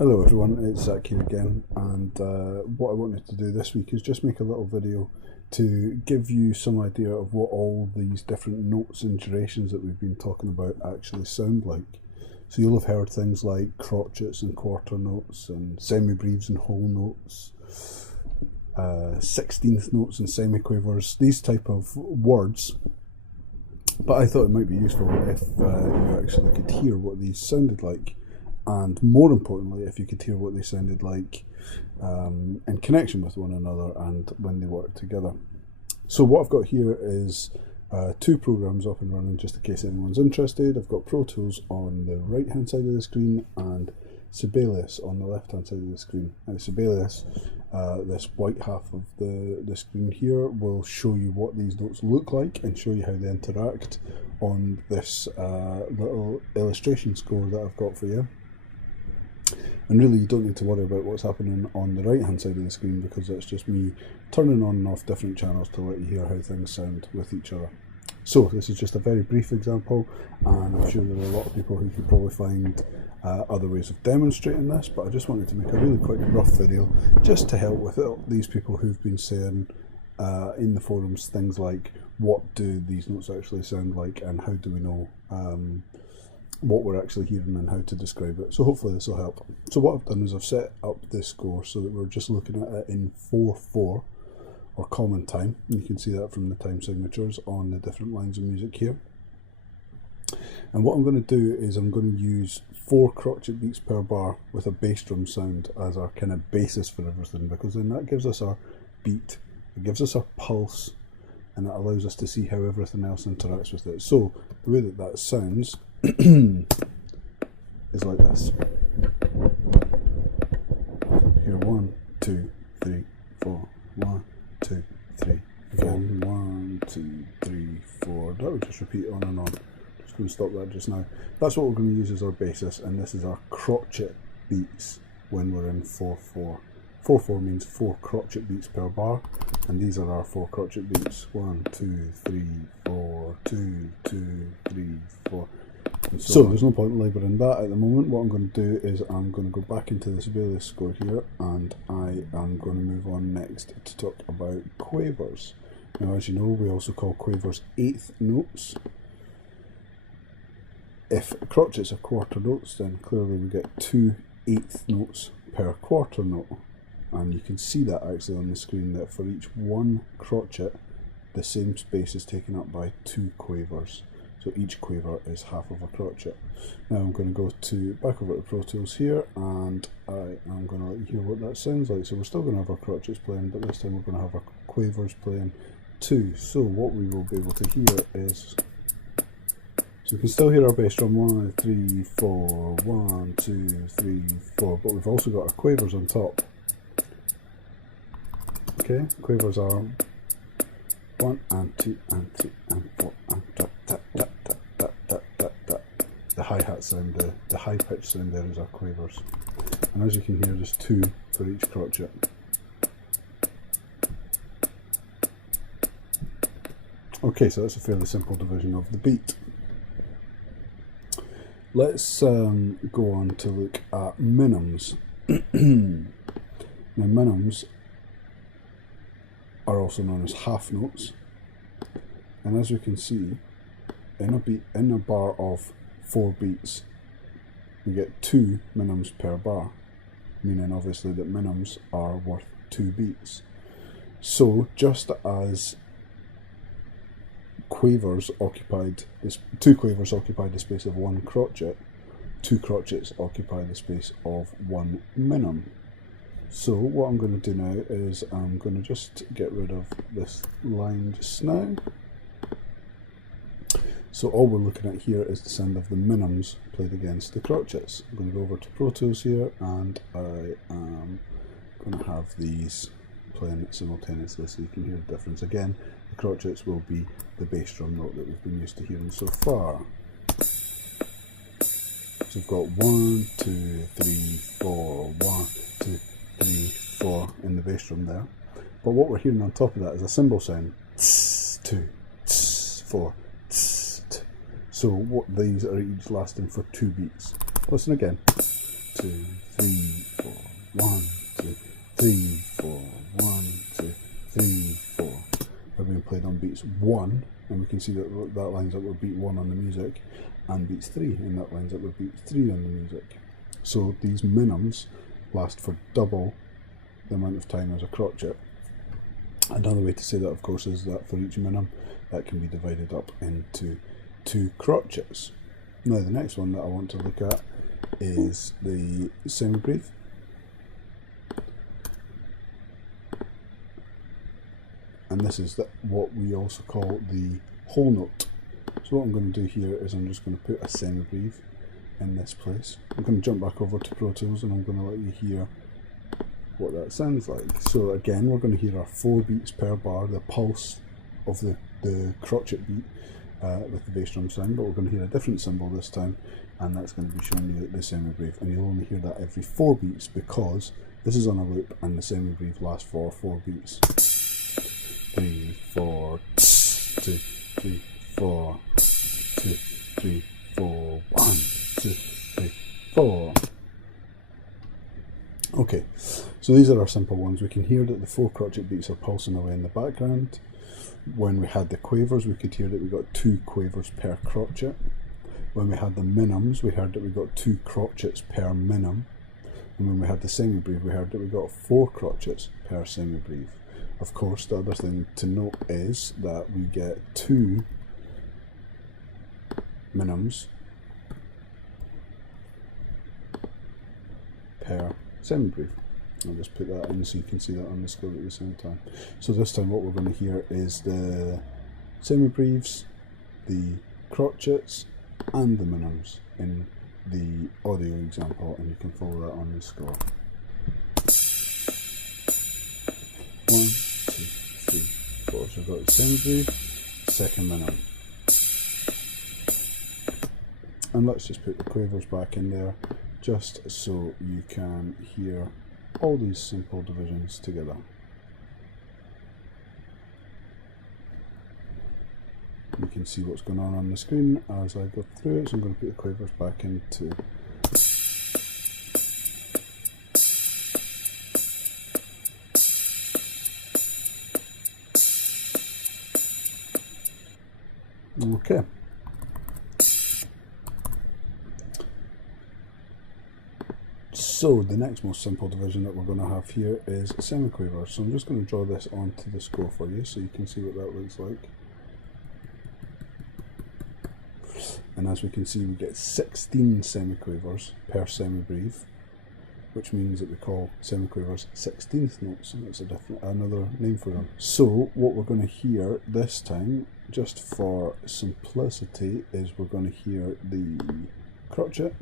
Hello everyone, it's Zach here again, and what I wanted to do this week is just make a little video to give you some idea of what all these different notes and durations that we've been talking about actually sound like. So you'll have heard things like crotchets and quarter notes and semi-breves and whole notes, 16th notes and semiquavers, these type of words. But I thought it might be useful if you actually could hear what these sounded like. And more importantly, if you could hear what they sounded like in connection with one another and when they work together. So what I've got here is two programs up and running, just in case anyone's interested. I've got Pro Tools on the right hand side of the screen and Sibelius on the left hand side of the screen. And Sibelius, this white half of the screen here, will show you what these notes look like and show you how they interact on this little illustration score that I've got for you. And really you don't need to worry about what's happening on the right hand side of the screen, because it's just me turning on and off different channels to let you hear how things sound with each other. So this is just a very brief example, and I'm sure there are a lot of people who could probably find other ways of demonstrating this, but I just wanted to make a really quick rough video just to help with it. These people who've been saying in the forums things like, what do these notes actually sound like and how do we know what we're actually hearing and how to describe it. So hopefully this will help. So what I've done is I've set up this score so that we're just looking at it in 4/4 or common time. And you can see that from the time signatures on the different lines of music here. And what I'm going to do is I'm going to use 4 crotchet beats per bar with a bass drum sound as our kind of basis for everything, because then that gives us our beat, it gives us our pulse, and it allows us to see how everything else interacts with it. So the way that that sounds is like this. Here, 1, 2, 3, 4. 1, 2, 3. Again, 1, 2, 3, 4. That would just repeat on and on. Just going to stop that just now. That's what we're going to use as our basis, and this is our crotchet beats when we're in 4/4. 4/4 means 4 crotchet beats per bar, and these are our 4 crotchet beats. 1, 2, 3, 4, 2, 2, 3, 4. So there's no point labouring that at the moment. What I'm going to do is I'm going to go back into the Sibelius score here, and I am going to move on next to talk about quavers. Now, as you know, we also call quavers 8th notes. If crotchets are quarter notes, then clearly we get 2 8th notes per quarter note. And you can see that actually on the screen, that for each one crotchet, the same space is taken up by 2 quavers. So each quaver is half of a crotchet. Now I'm going to go back over to Pro Tools here, and I am going to let you hear what that sounds like. So we're still going to have our crotchets playing, but this time we're going to have our quavers playing too. So what we will be able to hear is, so we can still hear our bass drum 1, 3, 4, 1, 2, 3, 4, but we've also got our quavers on top. Okay, quavers are 1 and 2 and 3 and 4 and da, da, da, da, da, da, da, da. The hi-hat sound, the high-pitched sound there is our quavers. And as you can hear, there's 2 for each crotchet. Okay, so that's a fairly simple division of the beat. Let's go on to look at minims. Now, minims are also known as half notes, and as we can see, in a bar of 4 beats, we get 2 minims per bar, meaning obviously that minims are worth 2 beats. So just as quavers occupied this, 2 quavers occupied the space of 1 crotchet, 2 crotchets occupy the space of 1 minim. So what I'm going to do now is I'm going to just get rid of this line just now. So all we're looking at here is the sound of the minims played against the crotchets. I'm going to go over to Pro Tools here, and I am going to have these playing simultaneously so you can hear the difference. Again, the crotchets will be the bass drum note that we've been used to hearing so far. So we've got 1, 2, 3, 4, 1, 2, 3, 4 in the bass drum there. But what we're hearing on top of that is a cymbal sound. 2, 4. So what these are each lasting for 2 beats. Listen again. 2, 2, 3, 4, 1, 2, 3, 4, 1, 2, 3, 4. They're being played on beats 1, and we can see that that lines up with beat 1 on the music, and beats 3, and that lines up with beat 3 on the music. So these minimums last for double the amount of time as a crotchet. Another way to say that, of course, is that for each minimum, that can be divided up into 2 crotchets. Now, the next one that I want to look at is the semibreve. And this is what we also call the whole note. So what I'm going to do here is I'm just going to put a semibreve in this place. I'm going to jump back over to Pro Tools and I'm going to let you hear what that sounds like. So again, we're going to hear our 4 beats per bar, the pulse of the crotchet beat with the bass drum sound, but we're going to hear a different cymbal this time, and that's going to be showing you the semibreve, and you'll only hear that every 4 beats because this is on a loop and the semibreve lasts for 4 beats. 3, 4, 2, 3, 4, 2, 3, 4, 1, 2, 3, 4. Okay, so these are our simple ones. We can hear that the 4 crotchet beats are pulsing away in the background. When we had the quavers, we could hear that we got 2 quavers per crotchet. When we had the minimums, we heard that we got 2 crotchets per minimum. And when we had the semibreve, we heard that we got 4 crotchets per semibreve. Of course, the other thing to note is that we get 2 minimums per semibreve. I'll just put that in so you can see that on the score at the same time. So this time what we're going to hear is the semibreves, the crotchets and the minimums in the audio example, and you can follow that on the score. 1, 2, 3, 4. So we've got the semibreve, second minimum. And let's just put the quavers back in there just so you can hear all these simple divisions together. You can see what's going on the screen as I go through it, so I'm going to put the quavers back into. Okay. So the next most simple division that we're going to have here is semiquavers. So I'm just going to draw this onto the score for you so you can see what that looks like. And as we can see, we get 16 semiquavers per semibreve, which means that we call semiquavers 16th notes, and that's another name for them. So what we're going to hear this time, just for simplicity, is we're going to hear the crotchet,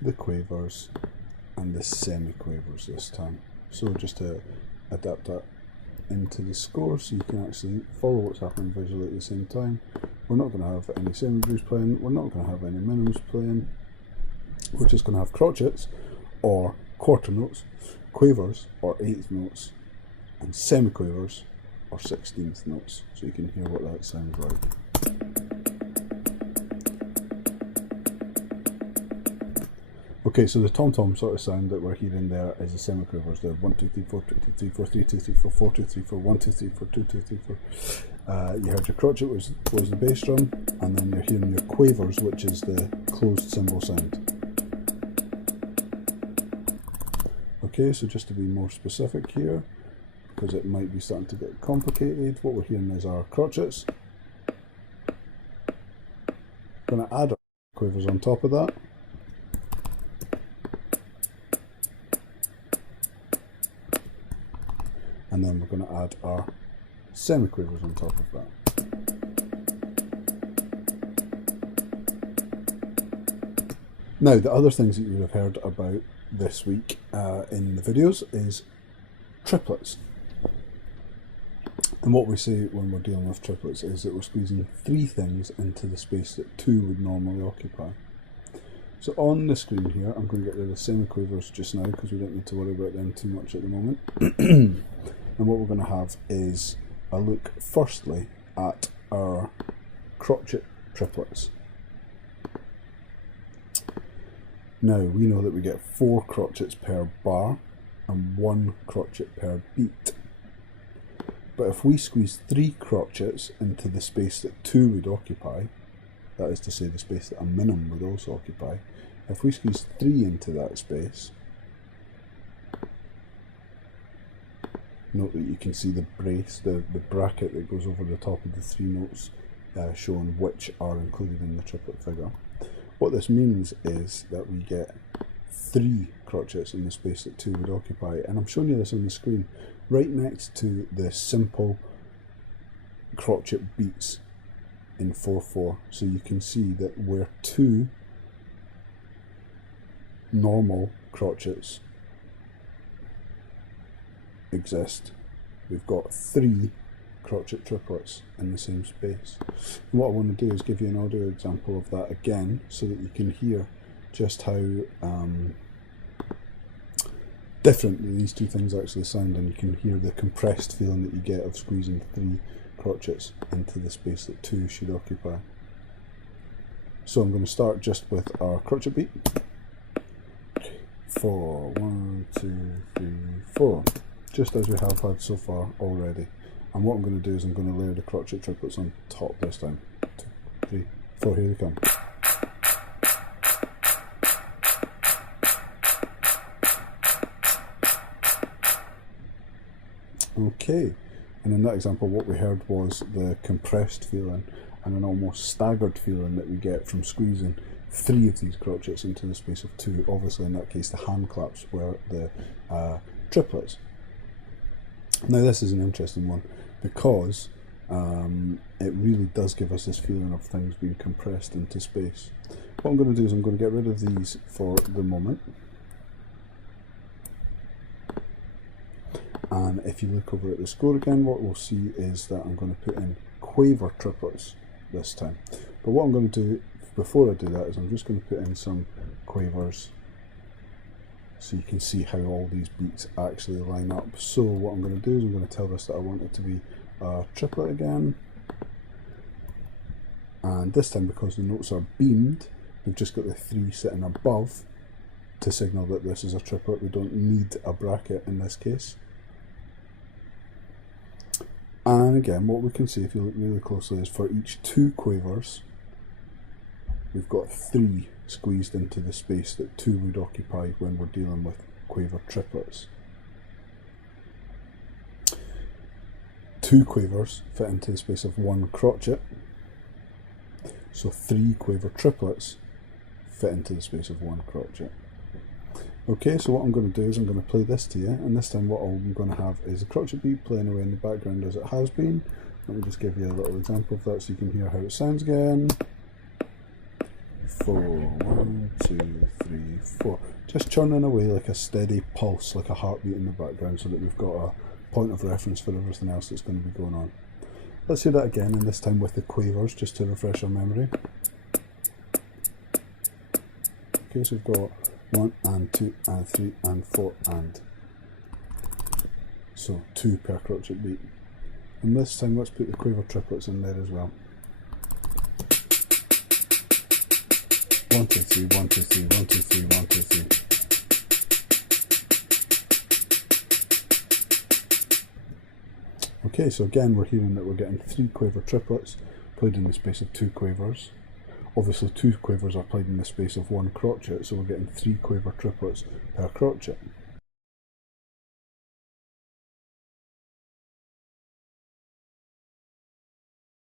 the quavers, and the semiquavers this time. So just to adapt that into the score so you can actually follow what's happening visually at the same time. We're not going to have any semibreves playing, we're not going to have any minimums playing, we're just going to have crotchets or quarter notes, quavers or 8th notes, and semiquavers or 16th notes, so you can hear what that sounds like. Okay, so the tom-tom sort of sound that we're hearing there is the semiquavers. They're 1, 2, 3, 4, 2, 2, 3, 4, 3, 2, 3, 4, 4, 2, 3, 4, 1, 2, 3, 4, 2, 2, 3, 4. You heard your crotchet was the bass drum, and then you're hearing your quavers, which is the closed cymbal sound. Okay, so just to be more specific here, because it might be starting to get complicated, what we're hearing is our crotchets. I'm going to add our quavers on top of that. And then we're going to add our semiquavers on top of that. Now, the other things that you would have heard about this week in the videos is triplets. And what we say when we're dealing with triplets is that we're squeezing 3 things into the space that 2 would normally occupy. So on the screen here, I'm going to get rid of semiquavers just now because we don't need to worry about them too much at the moment. And what we're going to have is a look firstly at our crotchet triplets. Now we know that we get 4 crotchets per bar and 1 crotchet per beat. But if we squeeze 3 crotchets into the space that 2 would occupy, that is to say the space that a minim would also occupy, if we squeeze 3 into that space, note that you can see the brace, the bracket that goes over the top of the 3 notes shown which are included in the triplet figure. What this means is that we get 3 crotchets in the space that 2 would occupy, and I'm showing you this on the screen right next to the simple crotchet beats in 4/4, so you can see that where 2 normal crotchets exist, we've got 3 crotchet triplets in the same space. And what I want to do is give you an audio example of that again so that you can hear just how different these two things actually sound, and you can hear the compressed feeling that you get of squeezing 3 crotchets into the space that 2 should occupy. So I'm going to start just with our crotchet beat. 4, 1, 2, 3, 4, just as we have had so far already. And what I'm going to do is I'm going to layer the crotchet triplets on top this time. 2, 3, 4, here they come. Okay, and in that example what we heard was the compressed feeling and an almost staggered feeling that we get from squeezing 3 of these crotchets into the space of 2. Obviously in that case the hand claps were the triplets. Now this is an interesting one because it really does give us this feeling of things being compressed into space. What I'm going to do is I'm going to get rid of these for the moment. And if you look over at the score again, what we'll see is that I'm going to put in quaver triplets this time. But what I'm going to do before I do that is I'm just going to put in some quavers so you can see how all these beats actually line up. So what I'm going to do is I'm going to tell this that I want it to be a triplet again. And this time, because the notes are beamed, we've just got the 3 sitting above to signal that this is a triplet. We don't need a bracket in this case. And again, what we can see if you look really closely is for each 2 quavers, we've got 3 squeezed into the space that 2 would occupy when we're dealing with quaver triplets. 2 quavers fit into the space of 1 crotchet, so 3 quaver triplets fit into the space of 1 crotchet. Okay, so what I'm going to do is I'm going to play this to you, and this time what I'm going to have is a crotchet beat playing away in the background as it has been. Let me just give you a little example of that so you can hear how it sounds again. 4, 1, 2, 3, 4. Just churning away like a steady pulse, like a heartbeat in the background, so that we've got a point of reference for everything else that's going to be going on. Let's hear that again, and this time with the quavers, just to refresh our memory. Okay, so we've got 1 and 2 and 3 and 4 and. So 2 per crotchet beat. And this time let's put the quaver triplets in there as well. 1, 2, 3, 1, 2, 3, 1, 2, 3, 1, 2, 3. Okay, so again we're hearing that we're getting 3 quaver triplets played in the space of 2 quavers. Obviously 2 quavers are played in the space of 1 crotchet, so we're getting 3 quaver triplets per crotchet.